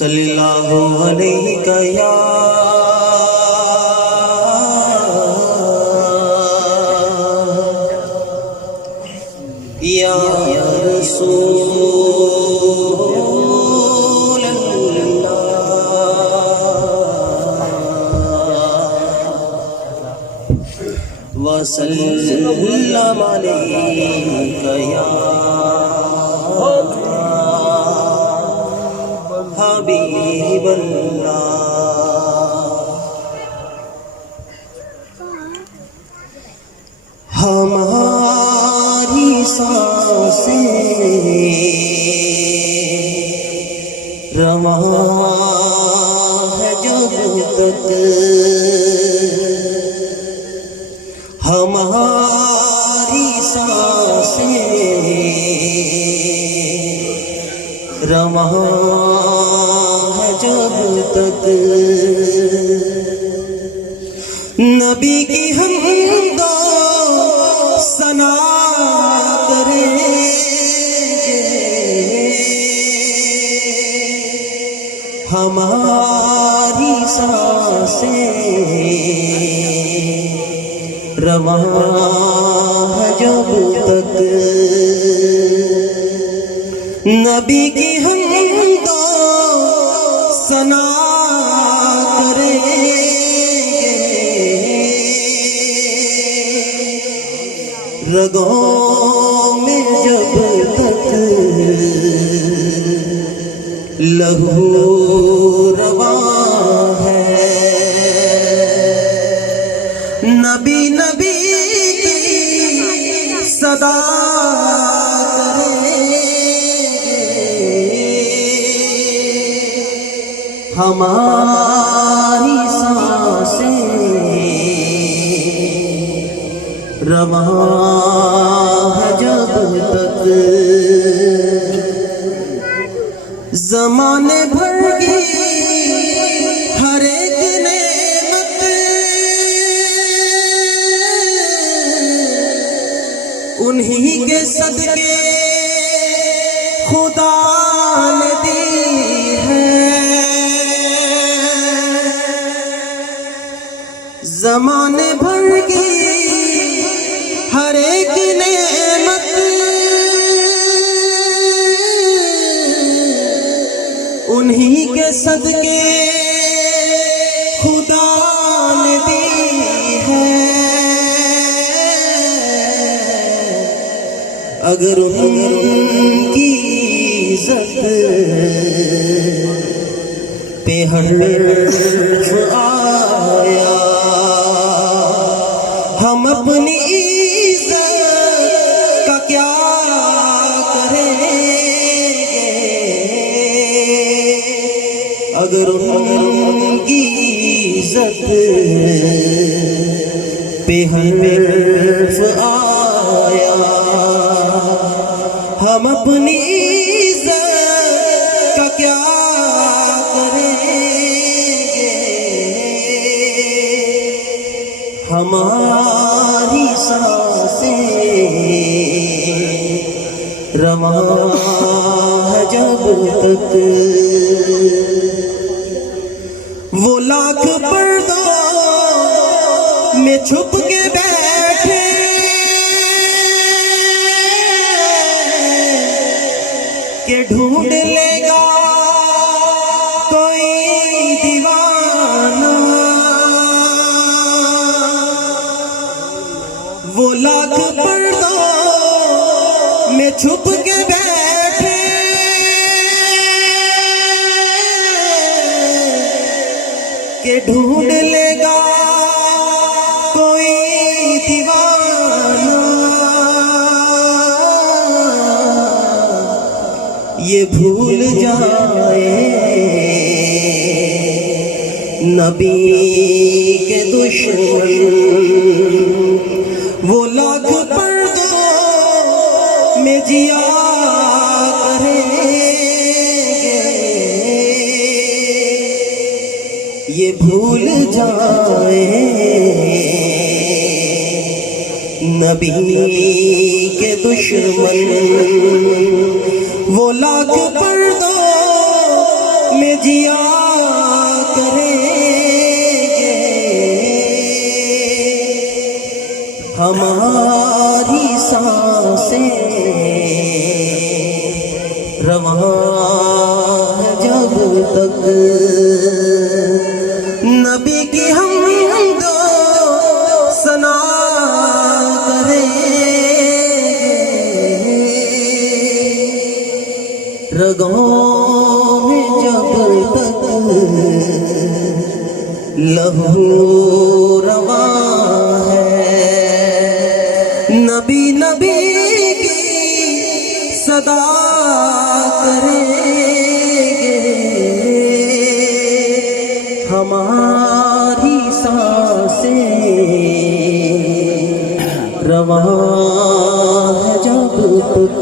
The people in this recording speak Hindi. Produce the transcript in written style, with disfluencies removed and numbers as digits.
सल्लल्लाहु अलैहि या रसूल अल्लाह वसल्लम अलैका या हबीब अल्लाह। हमारी सांसें रवां है जब तक, हमारी सांसें रवां है जब तक, नबी की हम दो सना करेंगे, हमारी सांसें रवां है जब तक, नबी की हम दो सना करेंगे, रगों में जब तक लहू रवां है, नबी नबी की सदा करेंगे, हमारी सांसें रवां है जब तक, ज़माने भर की हर एक नेमत उन्हीं के सदके खुदा ने दी है, ज़माने भर की हर एक नेमत उन्हीं के सदके खुदा ने दी है, अगर उनकी इज्जत पे हर्फ आया, हम अपनी इज्जत का क्या करेंगे, अगर उनकी इज्जत पे हर्फ आया, हम अपनी इज्जत का क्या करेंगे, हमारी सांसें रवां है जब तक, वो लाख पर्दों में छुप के बैठे के ढूंढ लेगा कोई दीवाना, वो लाख पर्दों में छुप के बैठे के ढूंढ लेगा कोई दीवाना, ये भूल जाए नबी के दुश्मन, वो लाख पर्दों में जिया करेंगे, ये भूल जाए नबी के दुश्मन, वो लाख पर्दों में जिया करेंगे, हमारी सांसें रवां है जब तक नबी की हम दो सना करेंगे, रगों में जब तक लहू रवां है, नबी नबी की सदा करेंगे, हमारी सांसें रवां है जब तक।